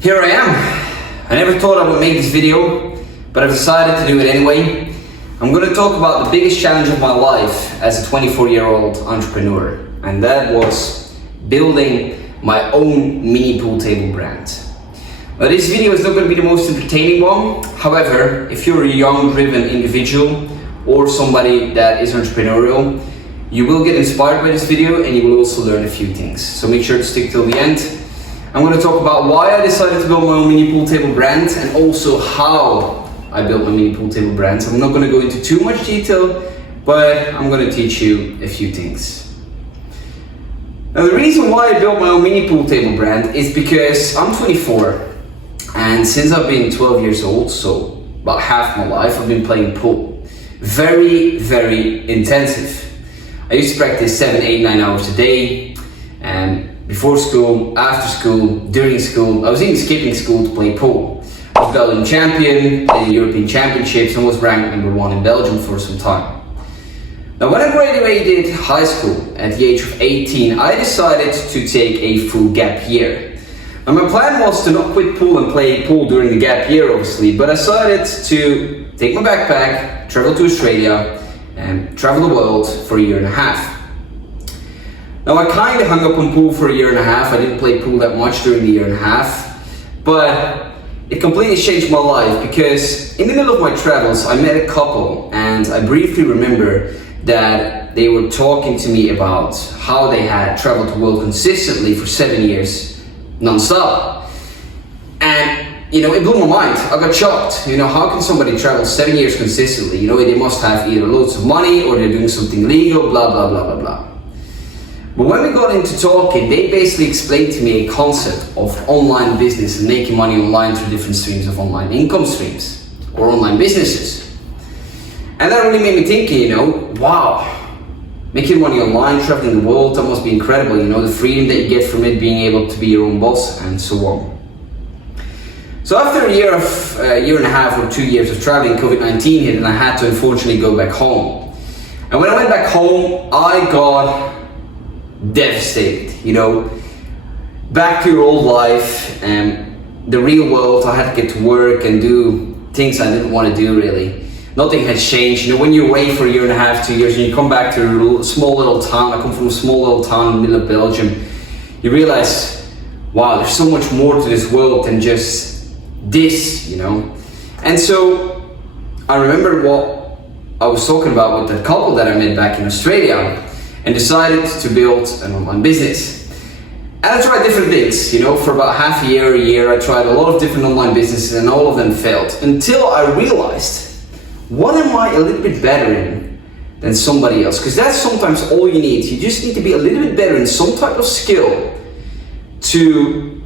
Here I am. I never thought I would make this video, but I've decided to do it anyway. I'm going to talk about the biggest challenge of my life as a 24-year-old entrepreneur, and that was building my own mini pool table brand. Now, this video is not going to be the most entertaining one. However, if you're a young, driven individual or somebody that is entrepreneurial, you will get inspired by this video and you will also learn a few things. So make sure to stick till the end. I'm going to talk about why I decided to build my own mini pool table brand and also how I built my mini pool table brand. So I'm not going to go into too much detail, but I'm going to teach you a few things. Now, the reason why I built my own mini pool table brand is because I'm 24, and since I've been 12 years old, so about half my life, I've been playing pool. Very, very intensive. I used to practice 7, 8, 9 hours a day, and before school, after school, during school. I was even skipping school to play pool. I was Belgian champion in the European Championships and was ranked #1 in Belgium for some time. Now, when I graduated high school at the age of 18, I decided to take a full gap year. Now, my plan was to not quit pool and play pool during the gap year, obviously, but I decided to take my backpack, travel to Australia, and travel the world for a year and a half. Now, I kind of hung up on pool for a year and a half. I didn't play pool that much during the year and a half, but it completely changed my life because in the middle of my travels, I met a couple and I briefly remember that they were talking to me about how they had traveled the world consistently for 7 years, non-stop. And it blew my mind. I got shocked. How can somebody travel 7 years consistently? They must have either loads of money or they're doing something legal, blah, blah, blah, blah, blah. But when we got into talking, they basically explained to me a concept of online business and making money online through different streams of online income streams or online businesses. And that really made me thinking, wow, making money online, traveling the world, that must be incredible. The freedom that you get from it, being able to be your own boss and so on. So after a year and a half or 2 years of traveling, COVID-19 hit and I had to unfortunately go back home. And when I went back home, I got devastated, back to your old life and the real world. I had to get to work and do things I didn't want to do really. Nothing had changed. When you're away for a year and a half, 2 years, and you come back to a small little town. I come from a small little town in the middle of Belgium. You realize, wow, there's so much more to this world than just this, And so I remember what I was talking about with that couple that I met back in Australia, and decided to build an online business. And I tried different things, for about half a year, I tried a lot of different online businesses and all of them failed until I realized, what am I a little bit better in than somebody else? Because that's sometimes all you need. You just need to be a little bit better in some type of skill to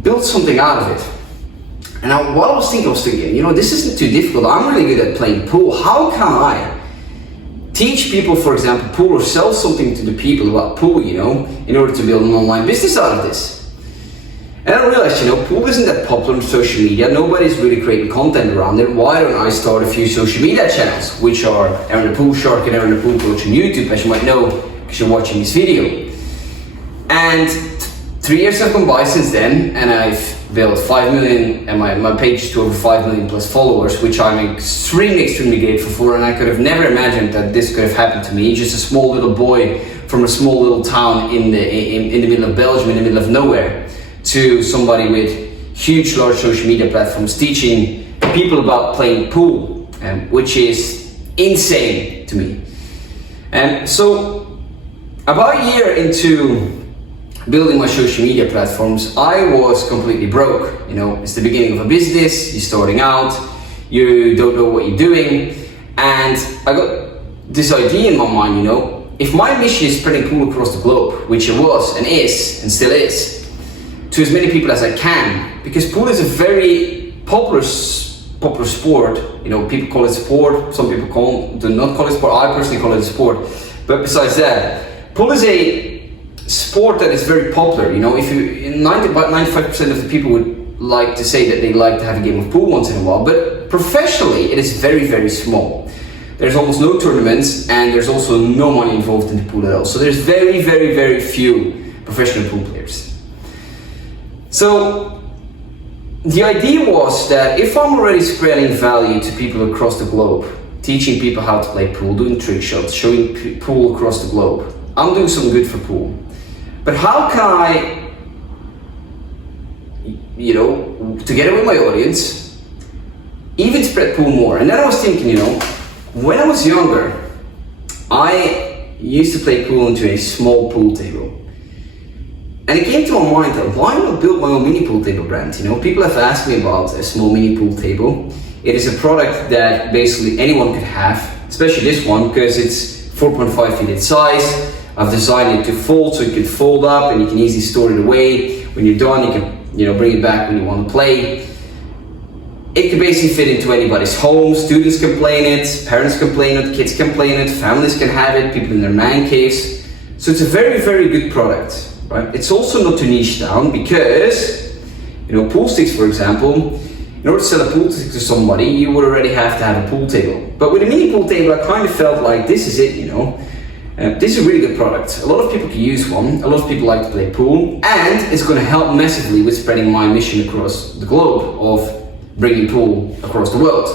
build something out of it. And what I was thinking, this isn't too difficult. I'm really good at playing pool. How can I teach people, for example, pool or sell something to the people about pool, in order to build an online business out of this? And I realized, pool isn't that popular on social media. Nobody's really creating content around it. Why don't I start a few social media channels, which are Aaron the Pool Shark and Aaron the Pool Coach on YouTube, as you might know, because you're watching this video. And 3 years have gone by since then, and I've built 5 million, and my page to over 5 million plus followers, which I'm extremely grateful for. And I could have never imagined that this could have happened to me, just a small little boy from a small little town in the middle of Belgium, in the middle of nowhere, to somebody with huge, large social media platforms teaching people about playing pool, which is insane to me. And so about a year into building my social media platforms, I was completely broke. It's the beginning of a business, you're starting out, you don't know what you're doing, and I got this idea in my mind, if my mission is spreading pool across the globe, which it was and is and still is, to as many people as I can, because pool is a very popular sport. People call it sport, some people do not call it sport. I personally call it a sport, but besides that, pool is a sport that is very popular. If about 95% of the people would like to say that they like to have a game of pool once in a while, but professionally it is very, very small. There's almost no tournaments and there's also no money involved in the pool at all. So there's very, very, very few professional pool players. So the idea was that if I'm already spreading value to people across the globe, teaching people how to play pool, doing trick shots, showing pool across the globe, I'm doing some good for pool. But how can I, you know, together with my audience, even spread pool more? And then I was thinking, you know, when I was younger, I used to play pool into a small pool table. And it came to my mind that why not build my own mini pool table brand? You know, people have asked me about a small mini pool table. It is a product that basically anyone could have, especially this one, because it's 4.5 feet in size. I've designed it to fold, so it can fold up and you can easily store it away. When you're done, you can, you know, bring it back when you want to play. It can basically fit into anybody's home. Students can play in it, parents can play in it, kids can play in it, families can have it, people in their man caves. So it's a very, very good product, right? It's also not too niche down because, you know, pool sticks, for example, in order to sell a pool stick to somebody, you would already have to have a pool table. But with a mini pool table, I kind of felt like this is it, you know. This is a really good product. A lot of people can use one. A lot of people like to play pool, and it's going to help massively with spreading my mission across the globe of bringing pool across the world.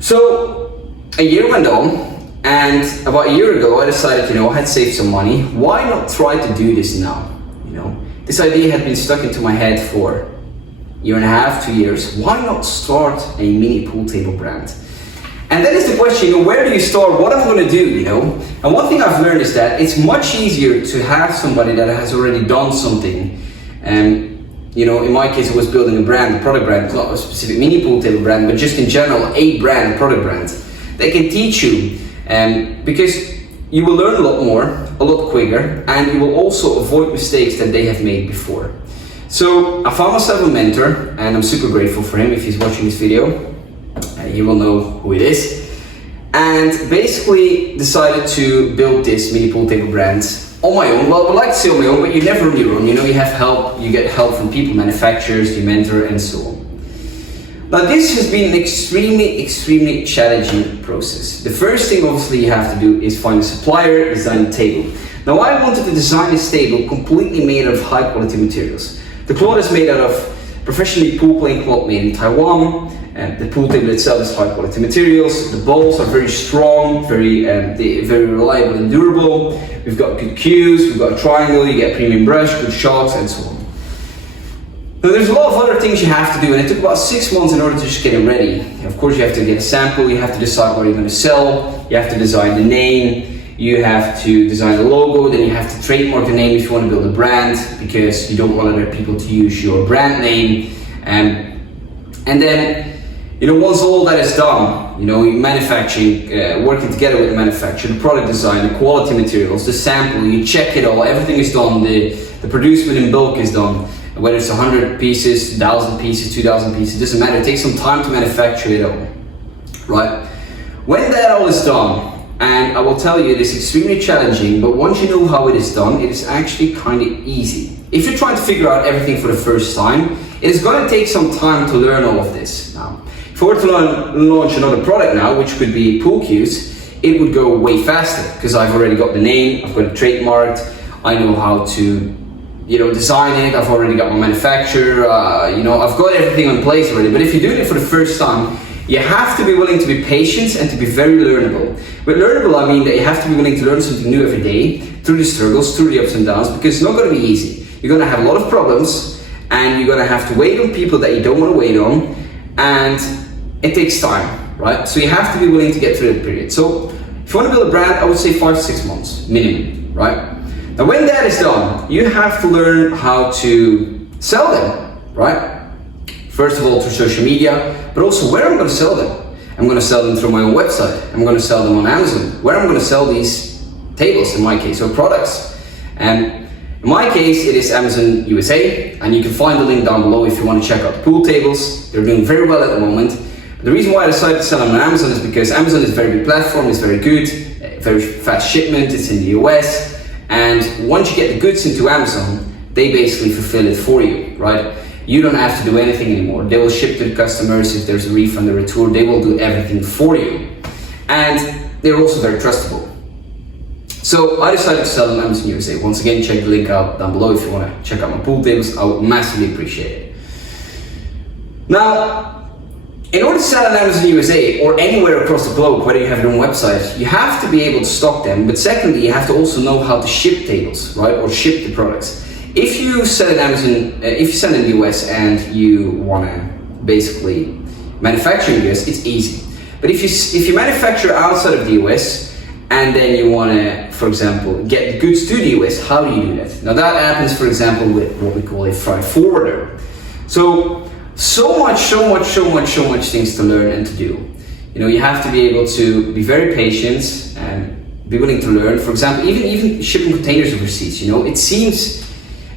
So a year went on, and about a year ago I decided, you know, I had saved some money. Why not try to do this now? You know, this idea had been stuck into my head for a year and a half, 2 years. Why not start a mini pool table brand? And that is the question, you know, where do you start? What am I going to do, you know? And one thing I've learned is that it's much easier to have somebody that has already done something. You know, in my case, I was building a brand, a product brand, not a specific mini pool table brand, but just in general, a brand, a product brand. They can teach you, because you will learn a lot more, a lot quicker, and you will also avoid mistakes that they have made before. So I found myself a mentor, and I'm super grateful for him if he's watching this video. You will know who it is, and basically decided to build this mini pool table brand on my own. Well, I would like to say on my own, but you never really run. You know, you have help, you get help from people, manufacturers, you mentor, and so on. Now, this has been an extremely challenging process. The first thing, obviously, you have to do is find a supplier, design a table. Now, I wanted to design this table completely made out of high quality materials. The cloth is made out of professionally pool playing cloth made in Taiwan. The pool table itself is high quality materials. The balls are very strong, very reliable and durable. We've got good cues, we've got a triangle, you get a premium brush, good shots, and so on. Now there's a lot of other things you have to do, and it took about 6 months in order to just get it ready. Of course, you have to get a sample, you have to decide what you're going to sell, you have to design the name, you have to design the logo, then you have to trademark the name if you want to build a brand, because you don't want other people to use your brand name. And then, you know, once all that is done, you know, manufacturing, working together with the manufacturer, the product design, the quality materials, the sample, you check it all, everything is done, the producement in bulk is done, whether it's 100 pieces, 1,000 pieces, 2,000 pieces, it doesn't matter, it takes some time to manufacture it all, right? When that all is done, and I will tell you it is extremely challenging, but once you know how it is done, it is actually kind of easy. If you're trying to figure out everything for the first time, it is going to take some time to learn all of this. Now, if I were to launch another product now, which could be pool cues, it would go way faster because I've already got the name, I've got it trademarked, I know how to, you know, design it, I've already got my manufacturer, you know, I've got everything in place already. But if you're doing it for the first time, you have to be willing to be patient and to be very learnable. With learnable, I mean that you have to be willing to learn something new every day, through the struggles, through the ups and downs, because it's not going to be easy. You're going to have a lot of problems, and you're going to have to wait on people that you don't want to wait on, and it takes time, right? So you have to be willing to get through that period. So if you want to build a brand, I would say 5 to 6 months minimum, right? Now when that is done, you have to learn how to sell them, right? First of all, through social media, but also where I'm going to sell them. I'm going to sell them through my own website. I'm going to sell them on Amazon. Where I'm going to sell these tables, in my case, or products. And in my case, it is Amazon USA, and you can find the link down below if you want to check out the pool tables. They're doing very well at the moment. The reason why I decided to sell them on Amazon is because Amazon is a very big platform, it's very good, very fast shipment, it's in the US, and once you get the goods into Amazon, they basically fulfill it for you, right? You don't have to do anything anymore. They will ship to the customers. If there's a refund or return, they will do everything for you. And they're also very trustable. So I decided to sell on Amazon USA. Once again, check the link out down below if you want to check out my pool tables. I would massively appreciate it. Now, in order to sell on Amazon USA or anywhere across the globe, whether you have your own website, you have to be able to stock them. But secondly, you have to also know how to ship tables, right? Or ship the products. If you sell in Amazon, if you sell in the US and you want to basically manufacture in the US, it's easy. But if you manufacture outside of the US and then you want to, for example, get goods to the US, how do you do that? Now that happens, for example, with what we call a freight forwarder. So much things to learn and to do. You know, you have to be able to be very patient and be willing to learn. For example, even shipping containers overseas, you know, it seems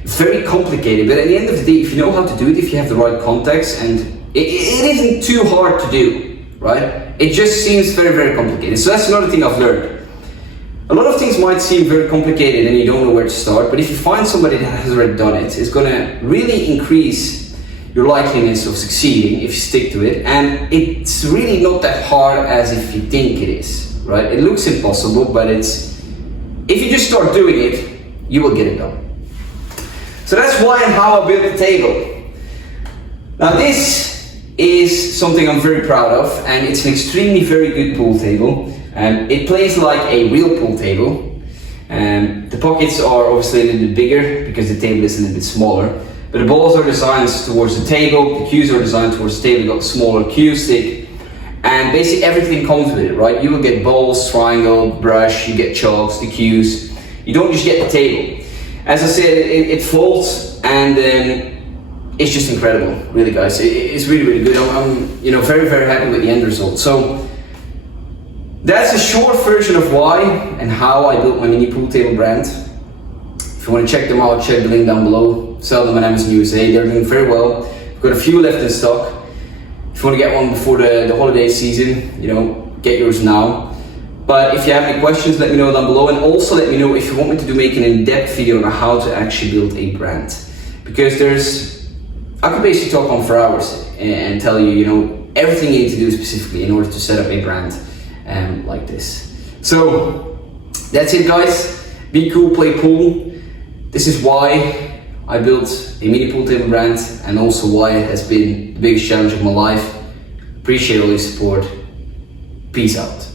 very complicated, but at the end of the day, if you know how to do it, if you have the right contacts, and it isn't too hard to do, right? It just seems very complicated. So that's another thing I've learned. A lot of things might seem very complicated and you don't know where to start, but if you find somebody that has already done it, it's gonna really increase your likeliness of succeeding if you stick to it. And it's really not that hard as if you think it is, right? It looks impossible, but if you just start doing it, you will get it done. So that's why and how I built the table. Now this is something I'm very proud of, and it's an extremely very good pool table. It plays like a real pool table. The pockets are obviously a little bit bigger because the table is a little bit smaller. But the balls are designed towards the table, the cues are designed towards the table. You've got a smaller cue stick, and basically everything comes with it, right? You will get balls, triangle, brush, you get chalks, the cues. You don't just get the table. As I said, it folds, and it's just incredible, really, guys. It's really good. I'm very happy with the end result. So that's a short version of why and how I built my mini pool table brand. If you want to check them out, check the link down below. Sell them on Amazon USA. They're doing very well. We've got a few left in stock. If you want to get one before the holiday season, you know, get yours now. But if you have any questions, let me know down below, and also let me know if you want me to make an in-depth video on how to actually build a brand. Because I could basically talk on for hours and tell you, you know, everything you need to do specifically in order to set up a brand like this. So that's it, guys. Be cool, play pool. This is why I built a mini pool table brand, and also why it has been the biggest challenge of my life. Appreciate all your support. Peace out.